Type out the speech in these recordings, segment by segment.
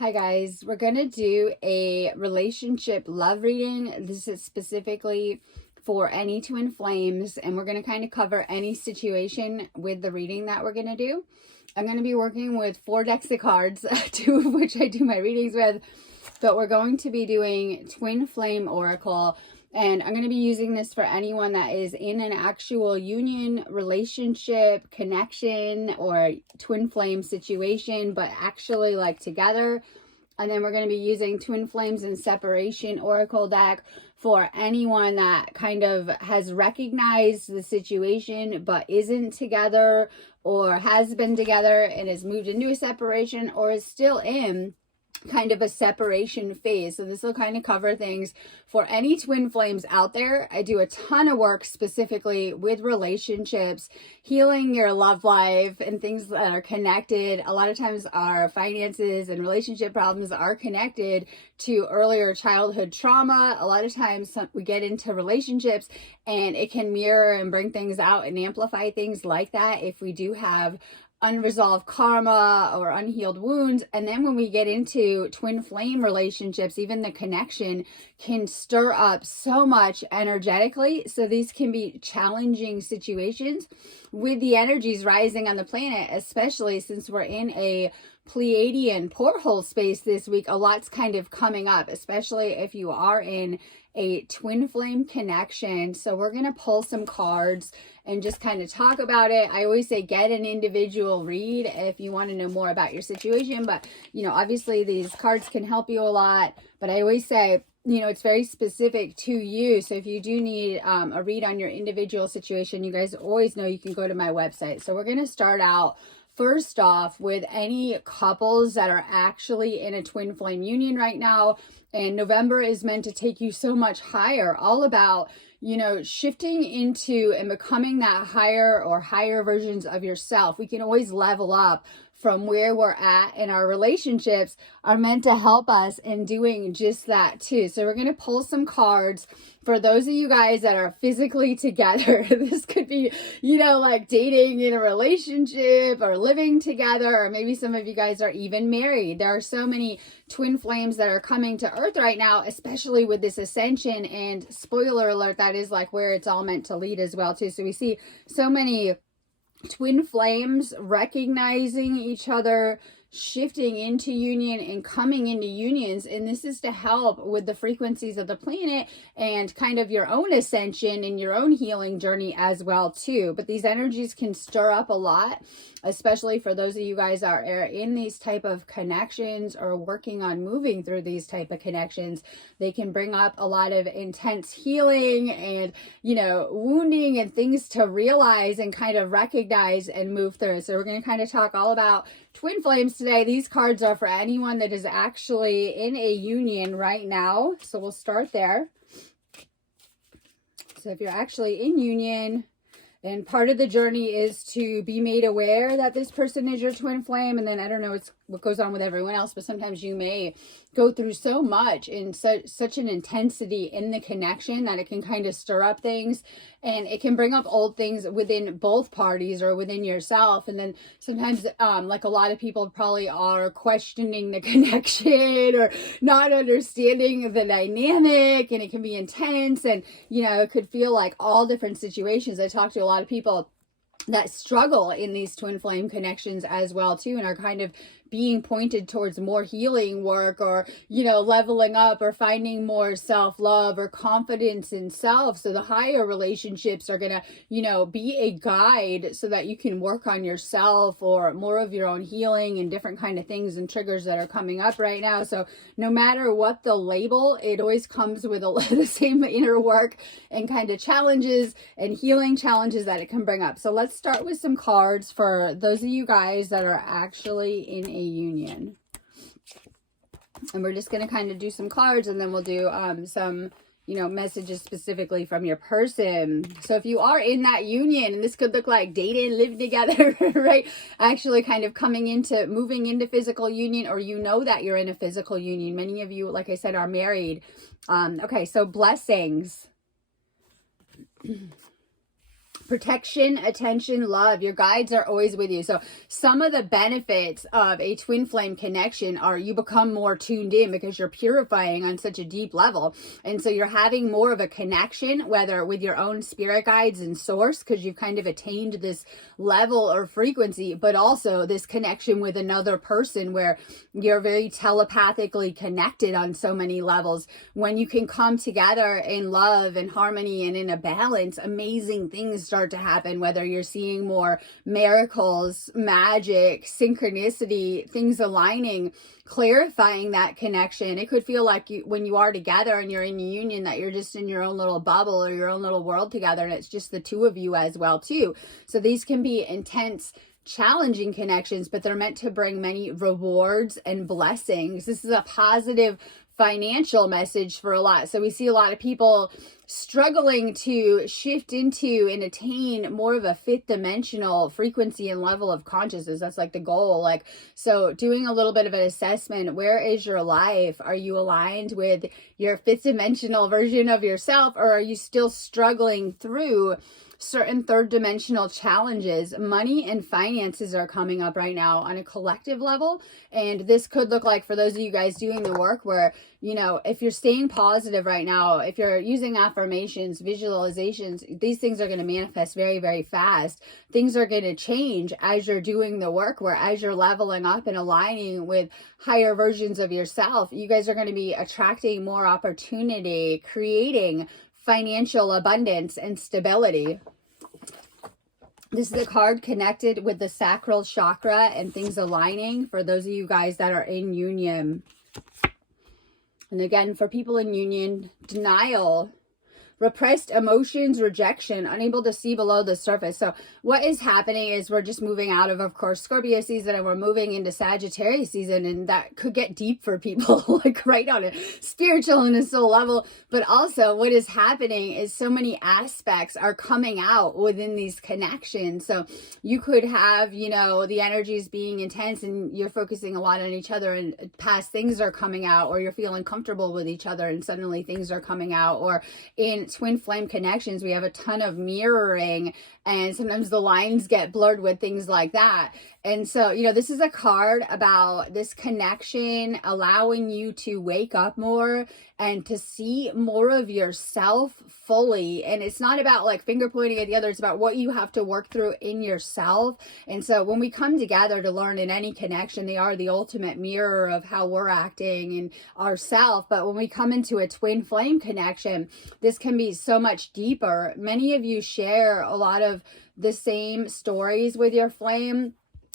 Hi guys, we're going to do a relationship love reading. This is specifically for any twin flames, and we're going to kind of cover any situation with the reading that we're going to do. I'm going to be working with 4 decks of cards, 2 of which I do my readings with, but we're going to be doing Twin Flame Oracle. And I'm going to be using this for anyone that is in an actual union, relationship, connection, or twin flame situation, but actually like together. And then we're going to be using Twin Flames and Separation Oracle deck for anyone that kind of has recognized the situation but isn't together, or has been together and has moved into a separation, or is still in kind of a separation phase. So this will kind of cover things for any twin flames out there. I do a ton of work specifically with relationships, healing your love life and things that are connected. A lot of times our finances and relationship problems are connected to earlier childhood trauma. A lot of times we get into relationships and it can mirror and bring things out and amplify things like that if we do have unresolved karma or unhealed wounds. And then when we get into twin flame relationships, even the connection can stir up so much energetically. So these can be challenging situations with the energies rising on the planet, especially since we're in a Pleiadian porthole space this week. A lot's kind of coming up, especially if you are in a twin flame connection. So we're going to pull some cards and just kind of talk about it. I always say get an individual read if you want to know more about your situation, but obviously these cards can help you a lot, but I always say it's very specific to you. So if you do need a read on your individual situation, you guys always know you can go to my website. So we're going to start out first off with any couples that are actually in a twin flame union right now. And November is meant to take you so much higher, all about, shifting into and becoming that higher versions of yourself. We can always level up from where we're at, and our relationships are meant to help us in doing just that too. So we're going to pull some cards for those of you guys that are physically together. This could be, like dating in a relationship or living together, or maybe some of you guys are even married. There are so many twin flames that are coming to earth right now, especially with this ascension, and spoiler alert, that is like where it's all meant to lead as well too. So we see so many twin flames recognizing each other, shifting into union and coming into unions. And this is to help with the frequencies of the planet and kind of your own ascension and your own healing journey as well too. But these energies can stir up a lot, especially for those of you guys that are in these type of connections or working on moving through these type of connections. They can bring up a lot of intense healing and, wounding and things to realize and kind of recognize and move through. So we're going to kind of talk all about twin flames today. These cards are for anyone that is actually in a union right now. So we'll start there. So if you're actually in union, and part of the journey is to be made aware that this person is your twin flame. And then I don't know what goes on with everyone else, but sometimes you may go through so much in such an intensity in the connection that it can kind of stir up things, and it can bring up old things within both parties or within yourself. And then sometimes like a lot of people probably are questioning the connection or not understanding the dynamic, and it can be intense, and it could feel like all different situations. I talk to a lot of people that struggle in these twin flame connections as well too, and are kind of being pointed towards more healing work, or leveling up, or finding more self-love or confidence in self. So the higher relationships are gonna be a guide so that you can work on yourself or more of your own healing and different kind of things and triggers that are coming up right now. So no matter what the label, it always comes with the same inner work and kind of challenges and healing challenges that it can bring up. So let's start with some cards for those of you guys that are actually in a union. And we're just going to kind of do some cards, and then we'll do some messages specifically from your person. So if you are in that union, and this could look like dating, living together, right? Actually kind of moving into physical union, or that you're in a physical union. Many of you, like I said, are married. Okay, so blessings. protection, attention, love. Your guides are always with you. So some of the benefits of a twin flame connection are you become more tuned in because you're purifying on such a deep level. And so you're having more of a connection, whether with your own spirit guides and source, because you've kind of attained this level or frequency, but also this connection with another person where you're very telepathically connected on so many levels. When you can come together in love and harmony and in a balance, amazing things start to happen, whether you're seeing more miracles, magic, synchronicity, things aligning, clarifying that connection. It could feel like when you are together and you're in union, that you're just in your own little bubble or your own little world together, and it's just the two of you as well too. So these can be intense, challenging connections, but they're meant to bring many rewards and blessings. This is a positive financial message for a lot. So we see a lot of people struggling to shift into and attain more of a fifth dimensional frequency and level of consciousness. That's like the goal. Like, so doing a little bit of an assessment, where is your life? Are you aligned with your fifth dimensional version of yourself, or are you still struggling through certain third dimensional challenges? Money and finances are coming up right now on a collective level. And this could look like, for those of you guys doing the work, where, you know, if you're staying positive right now, if you're using affirmations, visualizations, these things are going to manifest very, very fast. Things are going to change as you're doing the work, where as you're leveling up and aligning with higher versions of yourself, you guys are going to be attracting more opportunity, creating financial abundance and stability. This is a card connected with the sacral chakra and things aligning for those of you guys that are in union. And again, for people in union, denial, repressed emotions, rejection, unable to see below the surface. So what is happening is we're just moving out of course, Scorpio season, and we're moving into Sagittarius season, and that could get deep for people, like right on a spiritual and a soul level. But also what is happening is so many aspects are coming out within these connections. So you could have, you know, the energies being intense and you're focusing a lot on each other, and past things are coming out, or you're feeling comfortable with each other and suddenly things are coming out. Or in twin flame connections, we have a ton of mirroring, and sometimes the lines get blurred with things like that. And so, you know, this is a card about this connection allowing you to wake up more and to see more of yourself fully. And it's not about like finger pointing at the other. It's about what you have to work through in yourself. And so when we come together to learn in any connection, they are the ultimate mirror of how we're acting in ourself. But when we come into a twin flame connection, this can be so much deeper. Many of you share a lot of the same stories with your flame,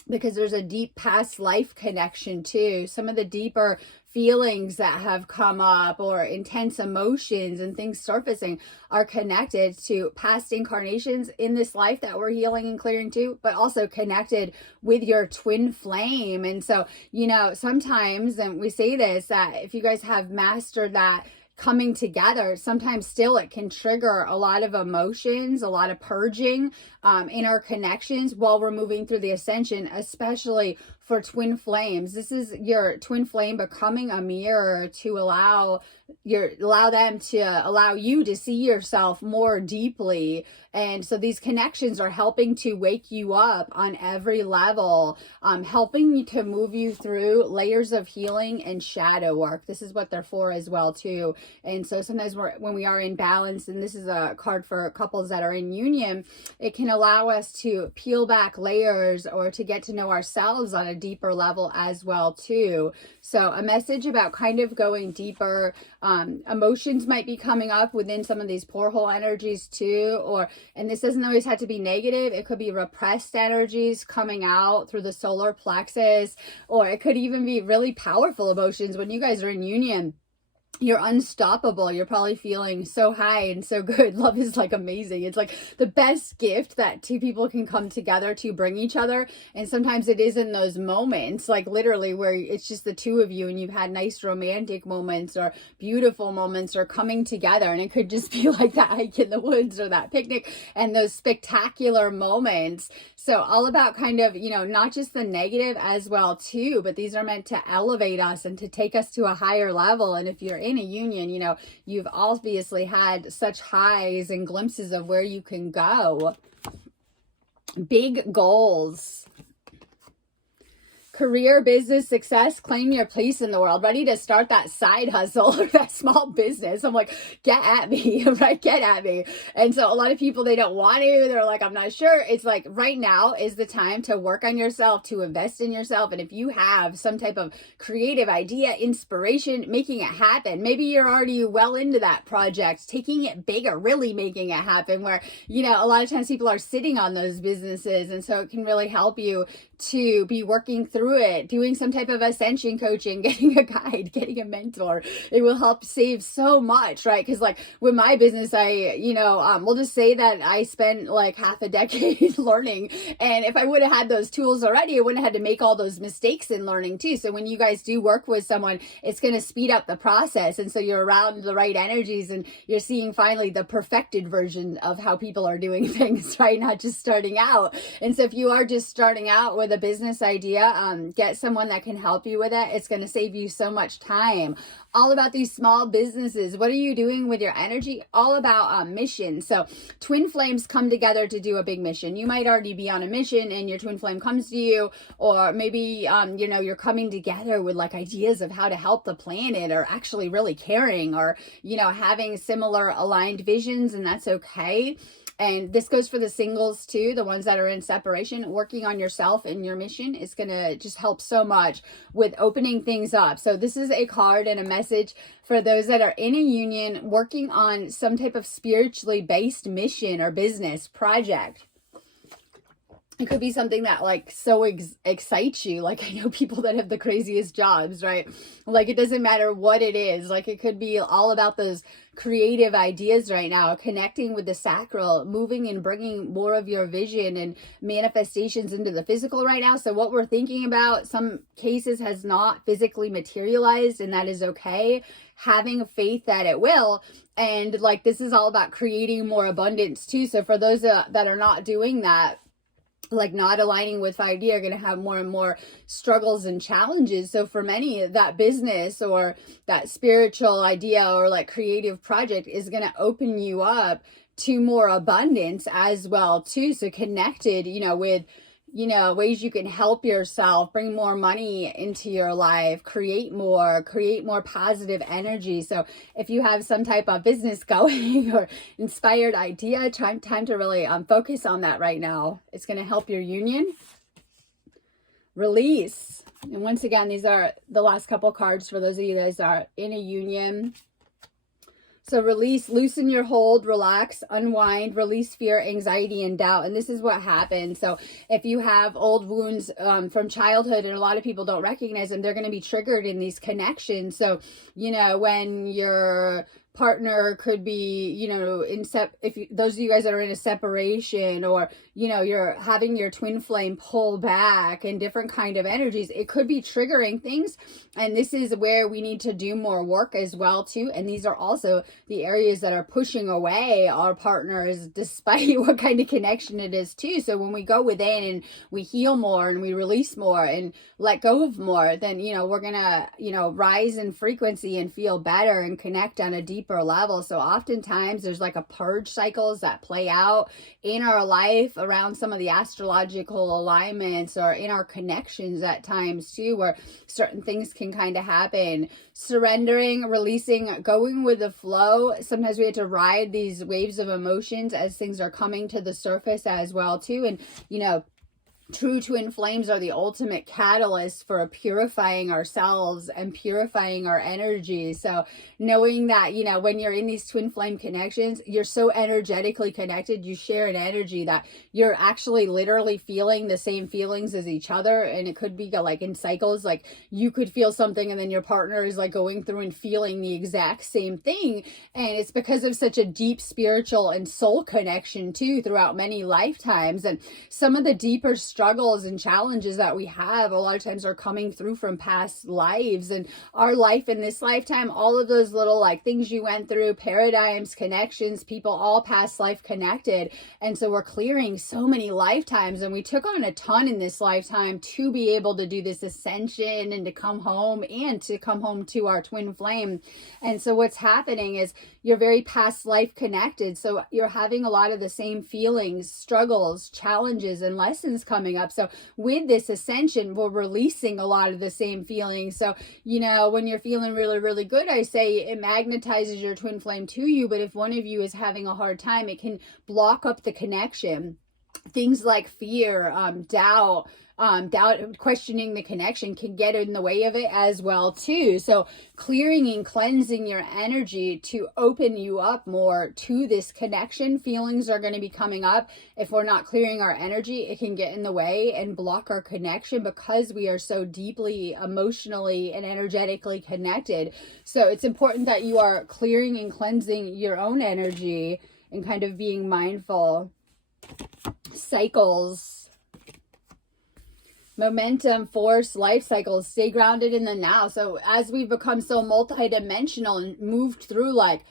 because there's a deep past life connection too. Some of the deeper feelings that have come up or intense emotions and things surfacing are connected to past incarnations in this life that we're healing and clearing too, but also connected with your twin flame. And so, you know, sometimes, and we say this, that if you guys have mastered that coming together, sometimes still it can trigger a lot of emotions, a lot of purging in our connections while we're moving through the ascension, especially for twin flames. This is your twin flame becoming a mirror to allow them to allow you to see yourself more deeply. And so these connections are helping to wake you up on every level, helping you to move you through layers of healing and shadow work. This is what they're for as well too. And so sometimes when we are in balance, and this is a card for couples that are in union, it can allow us to peel back layers or to get to know ourselves on a deeper level as well too. So a message about kind of going deeper. Emotions might be coming up within some of these porthole energies too, and this doesn't always have to be negative. It could be repressed energies coming out through the solar plexus, or it could even be really powerful emotions. When you guys are in union, you're unstoppable. You're probably feeling so high and so good. Love is like amazing. It's like the best gift that two people can come together to bring each other. And sometimes it is in those moments, like literally where it's just the two of you and you've had nice romantic moments or beautiful moments or coming together. And it could just be like that hike in the woods or that picnic and those spectacular moments. So all about kind of, you know, not just the negative as well too, but these are meant to elevate us and to take us to a higher level. And if you're in a union, you know, you've obviously had such highs and glimpses of where you can go. Big goals. Career, business, success, claim your place in the world, ready to start that side hustle or that small business. I'm like, get at me, right? Get at me. And so a lot of people, they don't want to, they're like, I'm not sure. It's like right now is the time to work on yourself, to invest in yourself. And if you have some type of creative idea, inspiration, making it happen, maybe you're already well into that project, taking it bigger, really making it happen, where, you know, a lot of times people are sitting on those businesses. And so it can really help you to be working through it, doing some type of ascension coaching, getting a guide, getting a mentor. It will help save so much, right? Because like with my business, we'll just say that I spent like half a decade learning. And if I would have had those tools already, I wouldn't have had to make all those mistakes in learning too. So when you guys do work with someone, it's going to speed up the process. And so you're around the right energies and you're seeing finally the perfected version of how people are doing things, right? Not just starting out. And so if you are just starting out with a business idea, get someone that can help you with it. It's going to save you so much time. All about these small businesses. What are you doing with your energy? All about mission. So twin flames come together to do a big mission. You might already be on a mission and your twin flame comes to you, or maybe, you're coming together with like ideas of how to help the planet, or actually really caring, or, having similar aligned visions, and that's okay. And this goes for the singles too, the ones that are in separation. Working on yourself and your mission is going to just help so much with opening things up. So this is a card and a message for those that are in a union working on some type of spiritually based mission or business project. It could be something that like so excites you. Like I know people that have the craziest jobs, right? Like it doesn't matter what it is. Like it could be all about those creative ideas right now, connecting with the sacral, moving and bringing more of your vision and manifestations into the physical right now. So what we're thinking about, some cases has not physically materialized, and that is okay. Having faith that it will. And like this is all about creating more abundance too. So for those that are not doing that, like not aligning with 5D, are going to have more and more struggles and challenges. So for many, that business or that spiritual idea or like creative project is going to open you up to more abundance as well too. So connected, with ways you can help yourself, bring more money into your life, create more positive energy. So if you have some type of business going or inspired idea, time to really focus on that right now. It's going to help your union. Release. And once again, these are the last couple cards for those of you that are in a union. So release, loosen your hold, relax, unwind, release fear, anxiety, and doubt. And this is what happens. So if you have old wounds from childhood, and a lot of people don't recognize them, they're going to be triggered in these connections. So, when your partner could be, those of you guys that are in a separation, or, you're having your twin flame pull back and different kind of energies, it could be triggering things. And this is where we need to do more work as well too. And these are also the areas that are pushing away our partners, despite what kind of connection it is too. So when we go within and we heal more and we release more and let go of more, then, we're gonna, rise in frequency and feel better and connect on a deeper level. So oftentimes there's like a purge cycles that play out in our life around some of the astrological alignments, or in our connections at times too, where certain things can kind of happen. Surrendering, releasing, going with the flow. Sometimes we have to ride these waves of emotions as things are coming to the surface as well too. And true twin flames are the ultimate catalyst for purifying ourselves and purifying our energy. So knowing that, when you're in these twin flame connections, you're so energetically connected, you share an energy that you're actually literally feeling the same feelings as each other. And it could be like in cycles, like you could feel something and then your partner is like going through and feeling the exact same thing. And it's because of such a deep spiritual and soul connection too throughout many lifetimes. And some of the deeper struggles and challenges that we have a lot of times are coming through from past lives and our life in this lifetime. All of those little like things you went through, paradigms, connections, people, all past life connected. And so we're clearing so many lifetimes, and we took on a ton in this lifetime to be able to do this ascension and to come home and to come home to our twin flame. And so what's happening is you're very past life connected. So you're having a lot of the same feelings, struggles, challenges, and lessons coming up. So with this ascension, we're releasing a lot of the same feelings. So, you know, when you're feeling really, really good, I say it magnetizes your twin flame to you. But if one of you is having a hard time, it can block up the connection. Things like fear, doubt, questioning the connection can get in the way of it as well too. So clearing and cleansing your energy to open you up more to this connection. Feelings are going to be coming up. If we're not clearing our energy, it can get in the way and block our connection because we are so deeply emotionally and energetically connected. So it's important that you are clearing and cleansing your own energy and kind of being mindful. Cycles, momentum, force, life cycles, stay grounded in the now. So as we've become so multidimensional and moved through like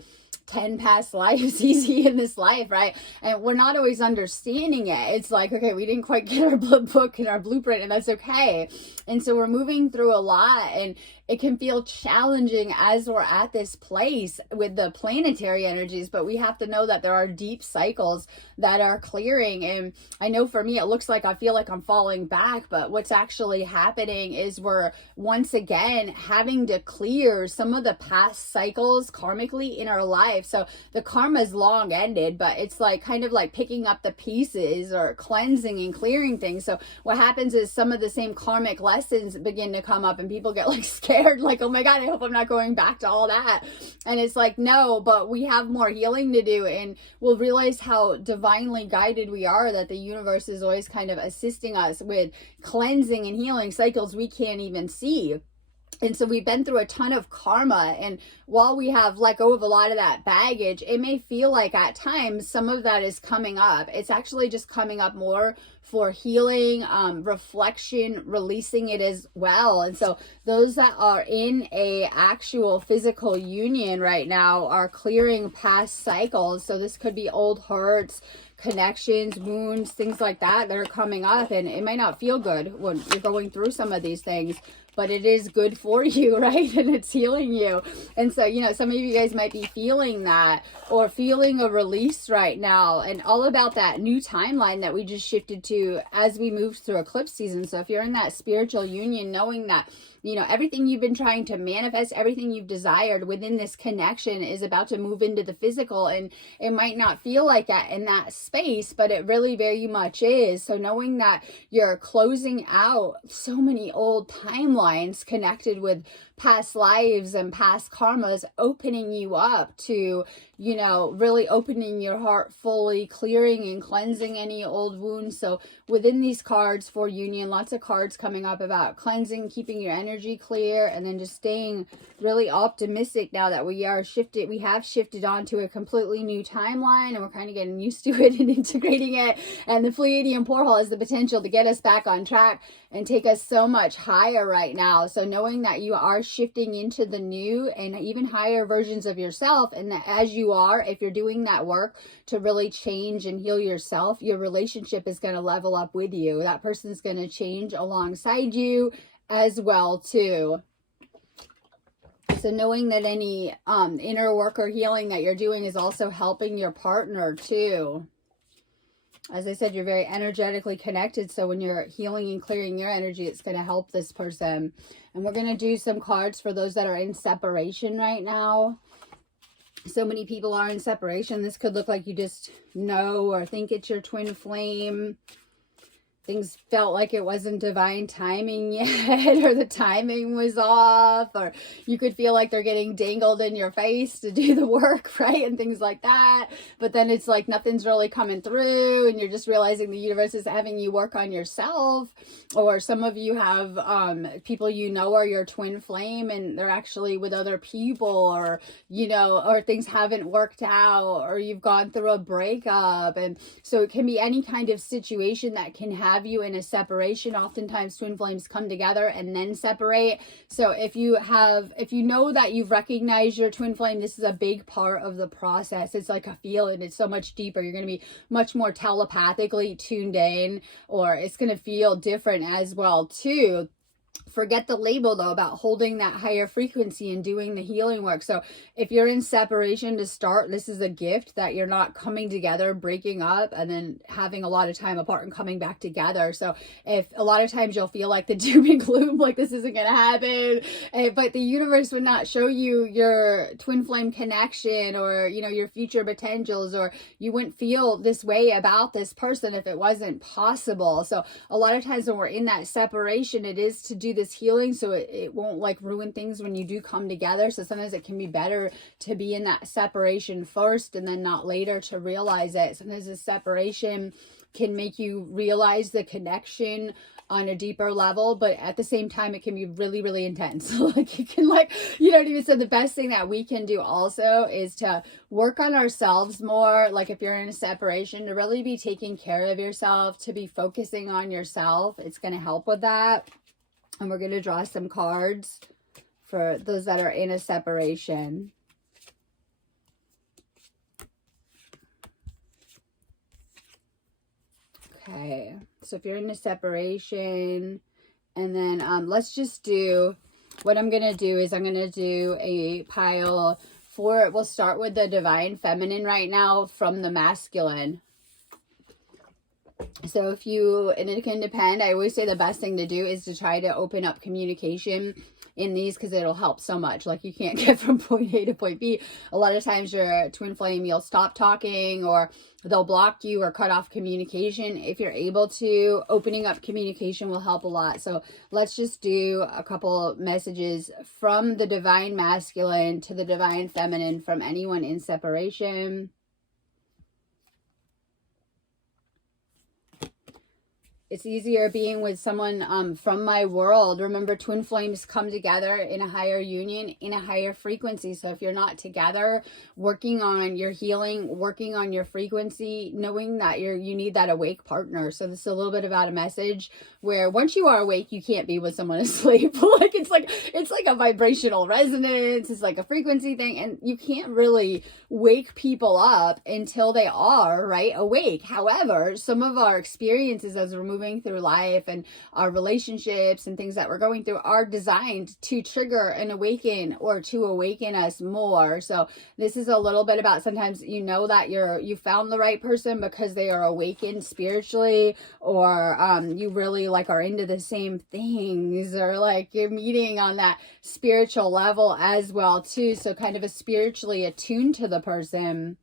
10 past lives easy in this life, right? And we're not always understanding it. It's like, okay, we didn't quite get our book and our blueprint, and that's okay. And so we're moving through a lot, and it can feel challenging as we're at this place with the planetary energies, but we have to know that there are deep cycles that are clearing. And I know for me, it looks like I feel like I'm falling back, but what's actually happening is we're once again having to clear some of the past cycles karmically in our life. So the karma is long ended, but it's like kind of like picking up the pieces or cleansing and clearing things. So what happens is some of the same karmic lessons begin to come up, and people get like scared, like, oh my God, I hope I'm not going back to all that. And it's like, no, but we have more healing to do, and we'll realize how divinely guided we are, that the universe is always kind of assisting us with cleansing and healing cycles we can't even see. And so we've been through a ton of karma, and while we have let go of a lot of that baggage, it may feel like at times some of that is coming up. It's actually just coming up more for healing, reflection, releasing it as well. And so those that are in a actual physical union right now are clearing past cycles. So this could be old hurts, connections, wounds, things like that are coming up, and it might not feel good when you're going through some of these things, but it is good for you, right? And it's healing you. And so, you know, some of you guys might be feeling that or feeling a release right now, and all about that new timeline that we just shifted to as we moved through eclipse season. So if you're in that spiritual union, knowing that, you know, everything you've been trying to manifest, everything you've desired within this connection is about to move into the physical, and it might not feel like that in that space, but it really very much is. So knowing that you're closing out so many old timelines connected with past lives and past karmas, opening you up to, you know, really opening your heart fully, clearing and cleansing any old wounds. So within these cards for union, lots of cards coming up about cleansing, keeping your energy clear, and then just staying really optimistic now that we have shifted onto a completely new timeline, and we're kind of getting used to it and integrating it. And the Pleiadian portal has the potential to get us back on track and take us so much higher right now. So knowing that you are shifting into the new and even higher versions of yourself, and that as you are, if you're doing that work to really change and heal yourself, your relationship is going to level up with you. That person's going to change alongside you as well too. So knowing that any inner work or healing that you're doing is also helping your partner too. As I said, you're very energetically connected. So when you're healing and clearing your energy, it's going to help this person. And we're going to do some cards for those that are in separation right now. So many people are in separation. This could look like you just know or think it's your twin flame. Things felt like it wasn't divine timing yet, or the timing was off, or you could feel like they're getting dangled in your face to do the work, right? And things like that. But then it's like nothing's really coming through, and you're just realizing the universe is having you work on yourself. Or some of you have people you know are your twin flame, and they're actually with other people, or, you know, or things haven't worked out, or you've gone through a breakup. And so it can be any kind of situation that can have have you in a separation. Oftentimes twin flames come together and then separate. So if you know that you've recognized your twin flame, this is a big part of the process. It's like a feeling. It's so much deeper. You're going to be much more telepathically tuned in, or it's going to feel different as well too. Forget the label though about holding that higher frequency and doing the healing work. So if you're in separation to start, this is a gift that you're not coming together, breaking up, and then having a lot of time apart and coming back together. So if a lot of times you'll feel like the doom and gloom, like this isn't going to happen, but the universe would not show you your twin flame connection, or, you know, your future potentials, or you wouldn't feel this way about this person if it wasn't possible. So a lot of times when we're in that separation, it is to do this healing so it won't like ruin things when you do come together. So sometimes it can be better to be in that separation first and then not later to realize it. Sometimes the separation can make you realize the connection on a deeper level, but at the same time it can be really, really intense. Like it can, like, you know what I mean? So the best thing that we can do also is to work on ourselves more. Like if you're in a separation, to really be taking care of yourself, to be focusing on yourself. It's going to help with that. And we're going to draw some cards for those that are in a separation. Okay, so if you're in a separation, and then let's just do, what I'm going to do is I'm going to do a pile for, we'll start with the divine feminine right now from the masculine. So if you, and it can depend, I always say the best thing to do is to try to open up communication in these, because it'll help so much. Like you can't get from point A to point B. A lot of times your twin flame, you'll stop talking, or they'll block you or cut off communication. If you're able to, opening up communication will help a lot. So let's just do a couple messages from the divine masculine to the divine feminine from anyone in separation. It's easier being with someone from my world. Remember, twin flames come together in a higher union, in a higher frequency. So if you're not together, working on your healing, working on your frequency, knowing that you need that awake partner. So this is a little bit about a message where once you are awake, you can't be with someone asleep. Like it's like a vibrational resonance. It's like a frequency thing, and you can't really wake people up until they are awake. However, some of our experiences as we're moving through life and our relationships and things that we're going through are designed to trigger and awaken, or to awaken us more. So this is a little bit about, sometimes you know that you found the right person because they are awakened spiritually, or you really like are into the same things, or like you're meeting on that spiritual level as well too. So kind of a spiritually attuned to the person.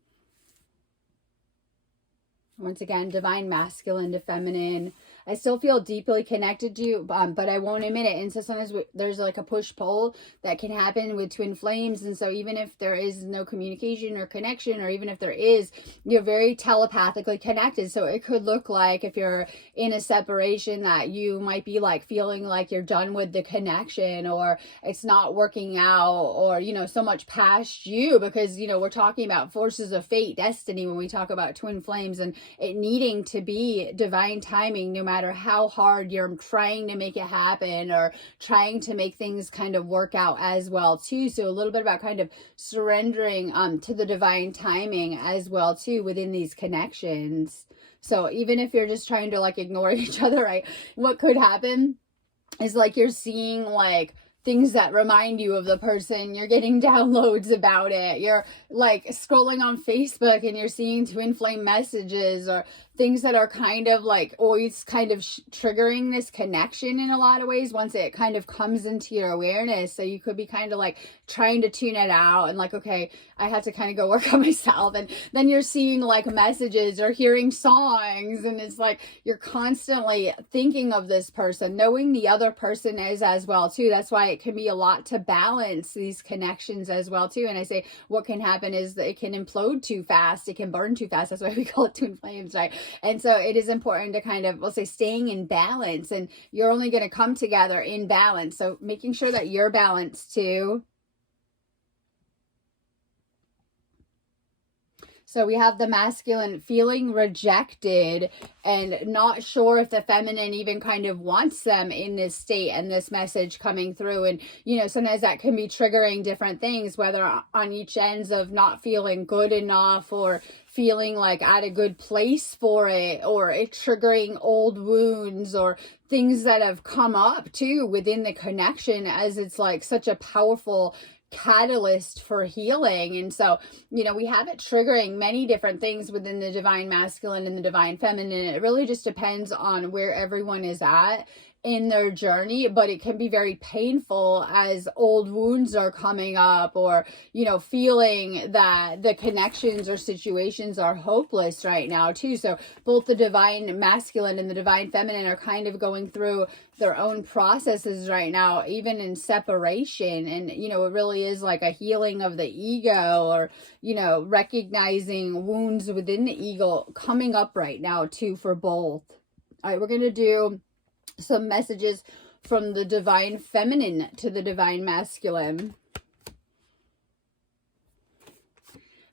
Once again, divine masculine to feminine. I still feel deeply connected to you, but I won't admit it. And so sometimes there's like a push-pull that can happen with twin flames. And so even if there is no communication or connection, or even if there is, you're very telepathically connected. So it could look like, if you're in a separation, that you might be like feeling like you're done with the connection, or it's not working out, or, you know, so much past you, because, you know, we're talking about forces of fate, destiny, when we talk about twin flames, and it needing to be divine timing, no matter how hard you're trying to make it happen, or trying to make things kind of work out as well too. So a little bit about kind of surrendering to the divine timing as well too within these connections. So even if you're just trying to like ignore each other, right, what could happen is like you're seeing like things that remind you of the person, you're getting downloads about it, you're like scrolling on Facebook and you're seeing twin flame messages, or things that are kind of like always kind of triggering this connection in a lot of ways once it kind of comes into your awareness. So you could be kind of like trying to tune it out and like, okay, I have to kind of go work on myself. And then you're seeing like messages or hearing songs, and it's like you're constantly thinking of this person, knowing the other person is as well too. That's why it can be a lot to balance these connections as well too. And I say what can happen is that it can implode too fast, it can burn too fast. That's why we call it twin flames, right? And so it is important to kind of, we'll say, staying in balance, and you're only going to come together in balance. So making sure that you're balanced too. So we have the masculine feeling rejected and not sure if the feminine even kind of wants them in this state and this message coming through. And, you know, sometimes that can be triggering different things, whether on each ends of not feeling good enough or feeling like at a good place for it, or it triggering old wounds or things that have come up too within the connection, as it's like such a powerful catalyst for healing. And so, you know, we have it triggering many different things within the divine masculine and the divine feminine. It really just depends on where everyone is at in their journey, but it can be very painful as old wounds are coming up, or, you know, feeling that the connections or situations are hopeless right now too. So both the divine masculine and the divine feminine are kind of going through their own processes right now, even in separation. And, you know, it really is like a healing of the ego, or, you know, recognizing wounds within the ego coming up right now too for both. All right, we're going to do some messages from the divine feminine to the divine masculine.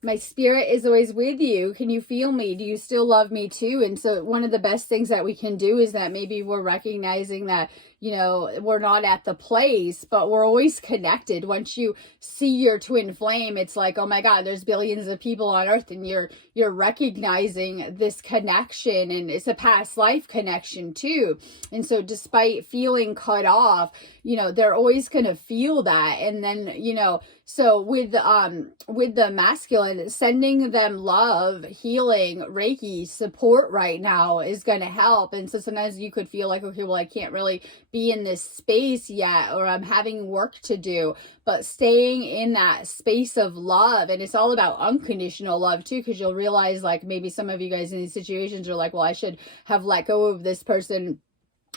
My spirit is always with you. Can you feel me? Do you still love me too? And so one of the best things that we can do is that maybe we're recognizing that, you know, we're not at the place, but we're always connected. Once you see your twin flame, it's like, oh my God, there's billions of people on earth, and you're recognizing this connection, and it's a past life connection too. And so despite feeling cut off, you know, they're always going to feel that. And then, you know, so with the masculine, sending them love, healing, Reiki support right now is going to help. And so sometimes you could feel like, okay, well, I can't really be in this space yet, or I'm having work to do, but staying in that space of love. And it's all about unconditional love too, because you'll realize, like, maybe some of you guys in these situations are like, well, I should have let go of this person,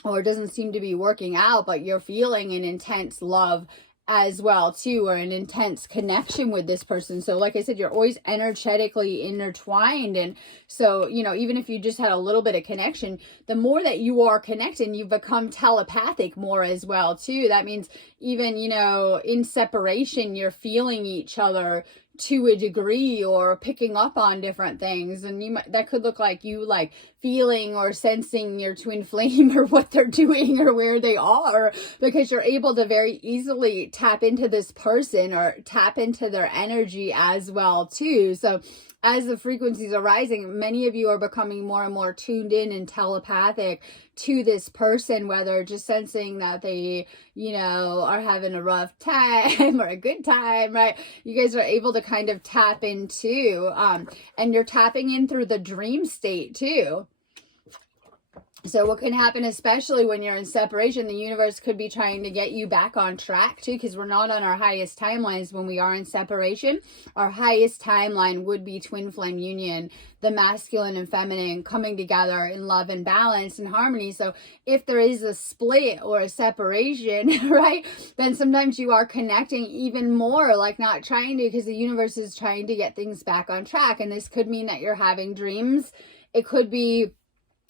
or it doesn't seem to be working out, but you're feeling an intense love as well too, or an intense connection with this person. So like I said, you're always energetically intertwined. And so, you know, even if you just had a little bit of connection, the more that you are connecting, you become telepathic more as well too. That means even, you know, in separation, you're feeling each other to a degree, or picking up on different things. And that could look like you like feeling or sensing your twin flame, or what they're doing, or where they are, because you're able to very easily tap into this person or tap into their energy as well too. So as the frequencies are rising, many of you are becoming more and more tuned in and telepathic to this person, whether just sensing that they, you know, are having a rough time or a good time, right? You guys are able to kind of tap into, and you're tapping in through the dream state too. So what can happen, especially when you're in separation, the universe could be trying to get you back on track too, because we're not on our highest timelines when we are in separation. Our highest timeline would be twin flame union, the masculine and feminine coming together in love and balance and harmony. So if there is a split or a separation, right, then sometimes you are connecting even more, like not trying to, because the universe is trying to get things back on track. And this could mean that you're having dreams. It could be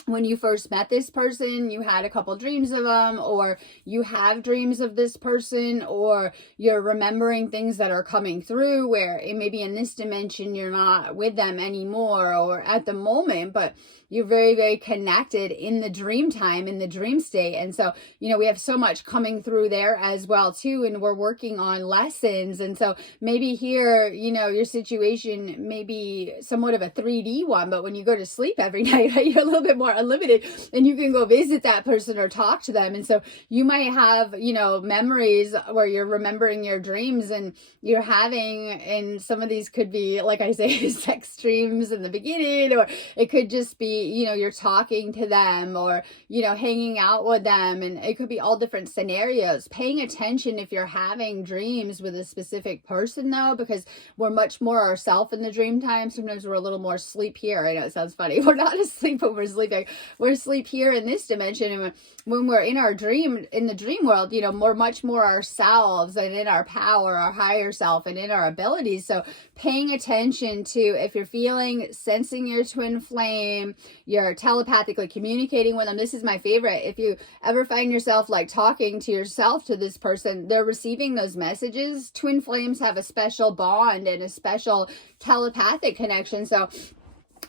when you first met this person, you had a couple dreams of them, or you have dreams of this person, or you're remembering things that are coming through where it may be in this dimension you're not with them anymore, or at the moment, but you're very, very connected in the dream time, in the dream state. And so, you know, we have so much coming through there as well too, and we're working on lessons. And so maybe here, you know, your situation may be somewhat of a 3D one, but when you go to sleep every night, right, you're a little bit more unlimited, and you can go visit that person or talk to them. And so you might have, you know, memories where you're remembering your dreams, and you're having, and some of these could be, like I say, sex dreams in the beginning, or it could just be, you know, you're talking to them, or, you know, hanging out with them. And it could be all different scenarios. Paying attention if you're having dreams with a specific person though, because we're much more ourself in the dream time. Sometimes we're a little more sleep here. I know it sounds funny. We're not asleep, but we're sleeping. Like we're asleep here in this dimension, and when we're in our dream, in the dream world, you know, much more ourselves and in our power, our higher self, and in our abilities. So paying attention to if you're feeling, sensing your twin flame, you're telepathically communicating with them. This is my favorite. If you ever find yourself like talking to yourself, to this person, they're receiving those messages. Twin flames have a special bond and a special telepathic connection. So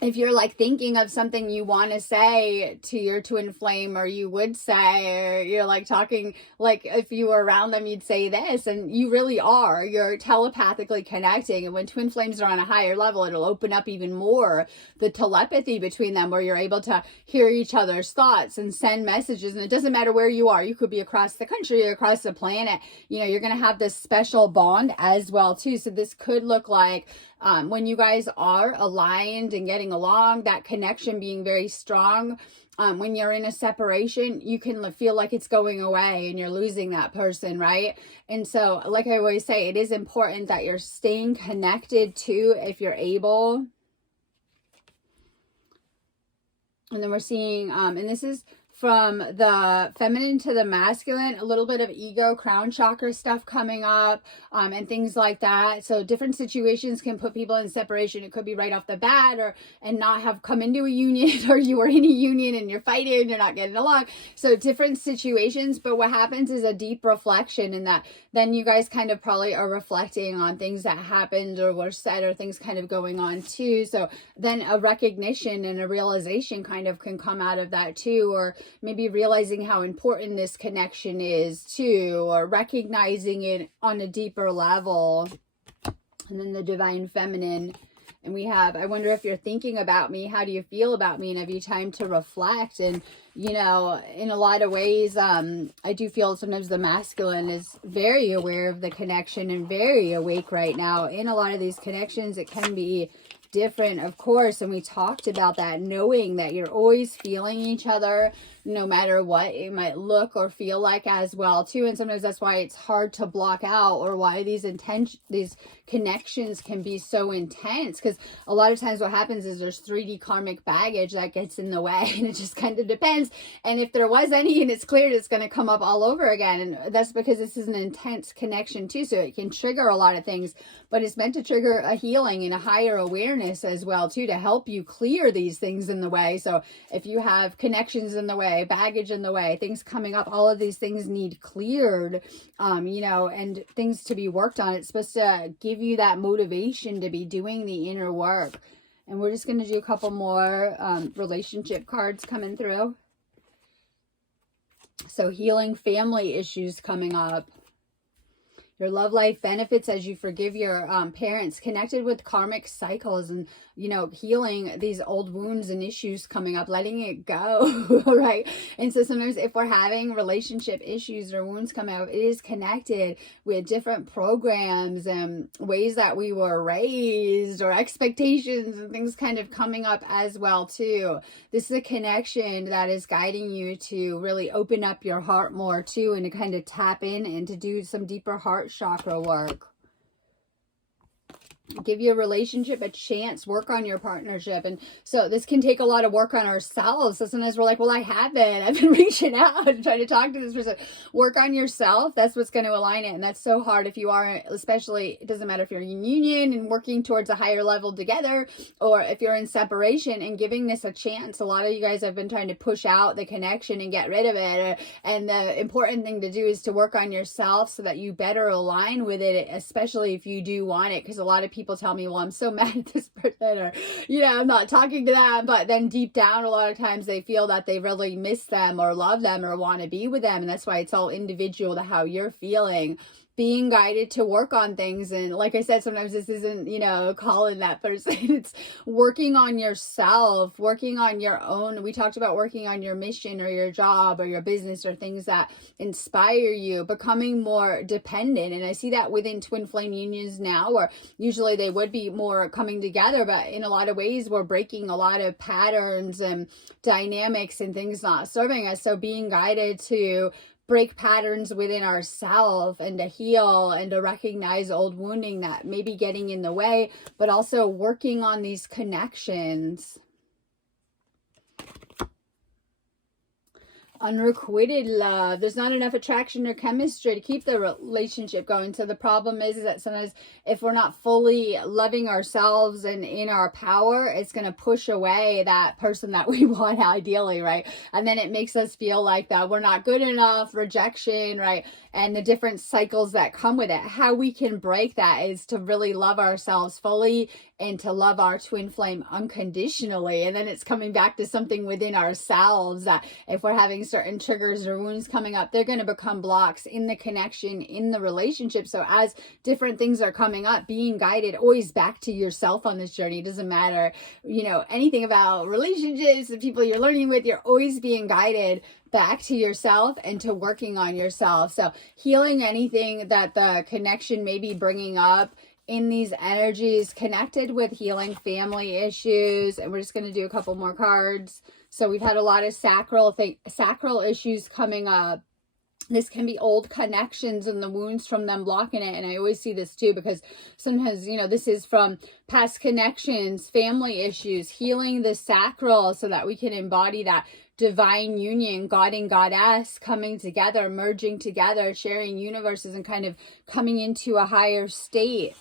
if you're like thinking of something you want to say to your twin flame, or you would say, or you're like talking, like if you were around them, you'd say this, and you really are, you're telepathically connecting. And when twin flames are on a higher level, it'll open up even more the telepathy between them, where you're able to hear each other's thoughts and send messages. And it doesn't matter where you are. You could be across the country or across the planet. You know, you're going to have this special bond as well too. So this could look like when you guys are aligned and getting along, that connection being very strong. When you're in a separation, you can feel like it's going away and you're losing that person, right? And so, like I always say, it is important that you're staying connected too, if you're able. And then we're seeing, and this is from the feminine to the masculine, a little bit of ego, crown chakra stuff coming up, and things like that. So different situations can put people in separation. It could be right off the bat, and not have come into a union, or you were in a union and you're fighting and you're not getting along. So different situations, but what happens is a deep reflection, in that then you guys kind of probably are reflecting on things that happened or were said, or things kind of going on too. So then a recognition and a realization kind of can come out of that too, or maybe realizing how important this connection is too, or recognizing it on a deeper level. And then the divine feminine, and we have, I wonder if you're thinking about me, how do you feel about me? And have you time to reflect? And, you know, in a lot of ways, I do feel sometimes the masculine is very aware of the connection and very awake right now. In a lot of these connections, it can be different, of course, and we talked about that, knowing that you're always feeling each other, no matter what it might look or feel like as well too. And sometimes that's why it's hard to block out, or why these connections can be so intense, because a lot of times what happens is there's 3D karmic baggage that gets in the way, and it just kind of depends. And if there was any and it's cleared, it's going to come up all over again. And that's because this is an intense connection too, so it can trigger a lot of things, but it's meant to trigger a healing and a higher awareness as well too, to help you clear these things in the way. So if you have connections in the way, baggage in the way, things coming up, all of these things need cleared, you know, and things to be worked on. It's supposed to give you that motivation to be doing the inner work. And we're just going to do a couple more relationship cards coming through. So healing family issues coming up. Your love life benefits as you forgive your parents, connected with karmic cycles, and, you know, healing these old wounds and issues coming up, letting it go, right? And so sometimes if we're having relationship issues or wounds come out, it is connected with different programs and ways that we were raised, or expectations and things kind of coming up as well too. This is a connection that is guiding you to really open up your heart more too, and to kind of tap in and to do some deeper heart chakra work. Give your relationship a chance, work on your partnership. And so this can take a lot of work on ourselves. So sometimes we're like, well, I haven't. I've been reaching out and trying to talk to this person. Work on yourself. That's what's going to align it. And that's so hard if you are, especially, it doesn't matter if you're in union and working towards a higher level together, or if you're in separation, and giving this a chance. A lot of you guys have been trying to push out the connection and get rid of it. And the important thing to do is to work on yourself so that you better align with it, especially if you do want it. Because a lot of people tell me, well, I'm so mad at this person, or, you know, I'm not talking to them, but then deep down, a lot of times they feel that they really miss them or love them or want to be with them. And that's why it's all individual to how you're feeling. Being guided to work on things. And like I said, sometimes this isn't, you know, calling that person. It's working on yourself, working on your own. We talked about working on your mission or your job or your business, or things that inspire you, becoming more dependent. And I see that within twin flame unions now, where usually they would be more coming together, but in a lot of ways, we're breaking a lot of patterns and dynamics and things not serving us. So being guided to break patterns within ourselves, and to heal and to recognize old wounding that may be getting in the way, but also working on these connections. Unrequited love. There's not enough attraction or chemistry to keep the relationship going. So the problem is that sometimes if we're not fully loving ourselves and in our power, it's going to push away that person that we want ideally, right? And then it makes us feel like that we're not good enough, rejection, right? And the different cycles that come with it. How we can break that is to really love ourselves fully and to love our twin flame unconditionally. And then it's coming back to something within ourselves that if we're having certain triggers or wounds coming up, they're going to become blocks in the connection, in the relationship. So as different things are coming up, being guided always back to yourself on this journey. It doesn't matter, anything about relationships, the people you're learning with, you're always being guided back to yourself and to working on yourself. So healing anything that the connection may be bringing up in these energies, connected with healing family issues. And we're just going to do a couple more cards. So we've had a lot of sacral issues coming up. This can be old connections and the wounds from them blocking it. And I always see this too, because sometimes, this is from past connections, family issues, healing the sacral so that we can embody that divine union, God and Goddess coming together, merging together, sharing universes and kind of coming into a higher state.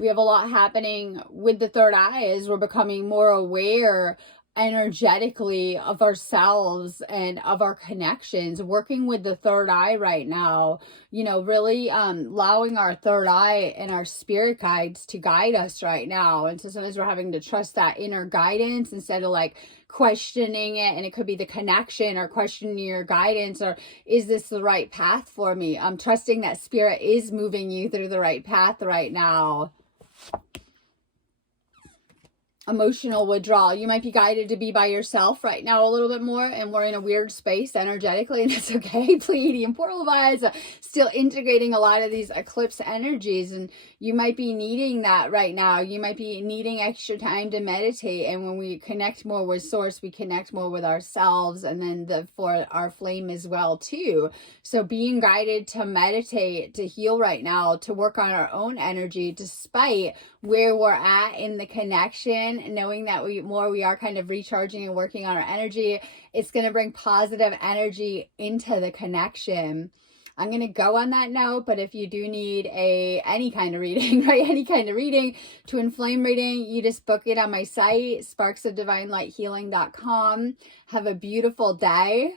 We have a lot happening with the third eye as we're becoming more aware energetically of ourselves and of our connections, working with the third eye right now, really allowing our third eye and our spirit guides to guide us right now. And so sometimes we're having to trust that inner guidance instead of like questioning it. And it could be the connection or questioning your guidance, or is this the right path for me? I'm trusting that spirit is moving you through the right path right now. Emotional withdrawal. You might be guided to be by yourself right now a little bit more, and we're in a weird space energetically, and it's okay. Pleiadian portal vibes, still integrating a lot of these eclipse energies, and you might be needing that right now. You might be needing extra time to meditate, and when we connect more with source, we connect more with ourselves, and then for our flame as well too. So being guided to meditate, to heal right now, to work on our own energy despite where we're at in the connection, knowing that we are kind of recharging and working on our energy. It's going to bring positive energy into the connection. I'm going to go on that note, but if you do need any kind of reading, right? Any kind of reading, twin flame reading, you just book it on my site, sparksofdivinelightshealing.com. Have a beautiful day.